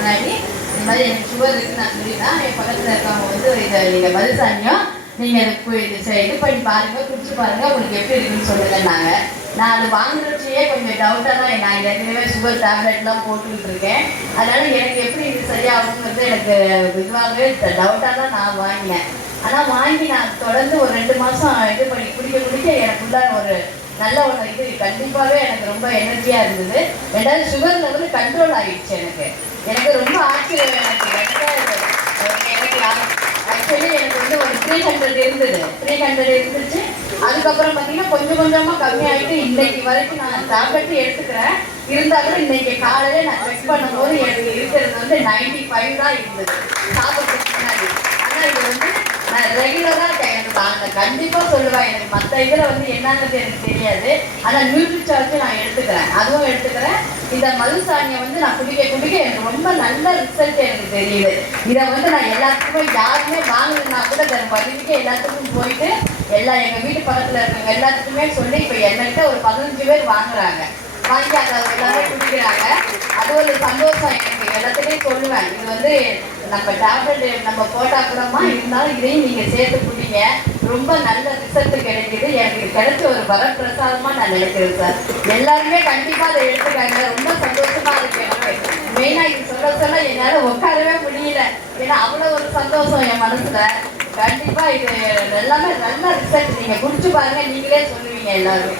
முன்னாடி இந்த மாதிரி எனக்கு சுகர் இருக்குன்னு நான் சொல்லிட்டேன். என் பக்கத்தில் இருக்கவங்க வந்து இதை நீங்கள் மதுசானியம் நீங்கள் இது பண்ணி பாருங்கள், குடிச்சு பாருங்கள், உங்களுக்கு எப்படி இருக்குன்னு சொல்லுங்கன்னாங்க. நான் அது வாங்குறதுலேயே கொஞ்சம் டவுட்டாக தான், நான் ஏற்கனவே சுகர் டேப்லெட்லாம் போட்டுக்கிட்டு இருக்கேன். அதனால் எனக்கு எப்படி இது சரியாகுங்கிறது எனக்கு இதுவாகவே டவுட்டாக தான் நான் வாங்கினேன். ஆனால் வாங்கி நான் தொடர்ந்து ஒரு 2 மாதம் இது பண்ணி குடிக்க எனக்குள்ள ஒரு நல்ல ஒரு இது கண்டிப்பாகவே எனக்கு ரொம்ப எனர்ஜியாக இருந்தது. 2வது சுகர் லெவல் கண்ட்ரோல் ஆகிடுச்சு. எனக்கு ரொம்ப ஆச்சரியம். எனக்கு ஆக்சுவலி எனக்கு வந்து ஒரு 300 இருந்தது. 300 இருந்துச்சு. அதுக்கப்புறம் பார்த்தீங்கன்னா கொஞ்சம் கொஞ்சமாக கம்மியாகிட்டு இன்னைக்கு வரைக்கும் நான் டேப்லெட் எடுத்துக்கிறேன். இருந்தாலும் இன்னைக்கு காலையில் நான் செக் பண்ணும்போது எனக்கு இருக்கிறது வந்து 95 தான் இருந்தது சாப்பிட்றதுக்கு முன்னாடி. ஆனால் இது வந்து நான் ரெகுலராக இருக்கேன். எனக்கு நான் கண்டிப்பாக சொல்லுவேன். எனக்கு மற்ற இதில் வந்து என்னங்கிறது எனக்கு தெரியாது. ஆனால் நியூட்ரிசார்ஜ் நான் எடுத்துக்கிறேன், அதுவும் எடுத்துக்கிறேன். இந்த மதுசானியம் வந்து நான் குடிக்க எனக்கு ரொம்ப நல்ல ரிசல்ட் எனக்கு தெரியுது. இதை வந்து நான் எல்லாத்துக்குமே யாருமே வாங்கலைன்னா கூட அதை பதிவுக்கு எல்லாத்துக்கும் போயிட்டு எங்கள் வீட்டு பக்கத்தில் இருக்கவங்க எல்லாத்துக்குமே சொல்லி இப்போ என்கிட்ட ஒரு 15 பேர் வாங்குறாங்க. வாங்கி அதை எல்லாமே குடிக்கிறாங்க. அது ஒரு சந்தோஷம் எனக்கு. எல்லாத்துக்குமே சொல்லுவேன், இது வந்து நம்ம டேப்லெட் நம்ம போட்டால் கூடமா இருந்தாலும் இதையும் நீங்கள் சேர்த்து குடிங்க, ரொம்ப நல்ல ரிசல்ட் கிடைக்குது. எனக்கு கிடைச்ச ஒரு வரப்பிரசாதமாக நான் நினைக்கிறேன் சார். எல்லாருமே கண்டிப்பாக அதை எடுத்துக்காங்க. ரொம்ப சந்தோஷமாக இருக்கு எனக்கு. மெயினாக இது சொல்ல என்னால் உட்காரவே முடியல. ஏன்னா அவ்வளோ ஒரு சந்தோஷம் என் மனசில். கண்டிப்பாக இது எல்லாமே நல்ல ரிசல்ட். நீங்கள் குடிச்சு பாருங்கள், நீங்களே சொல்லுவீங்க எல்லாருமே.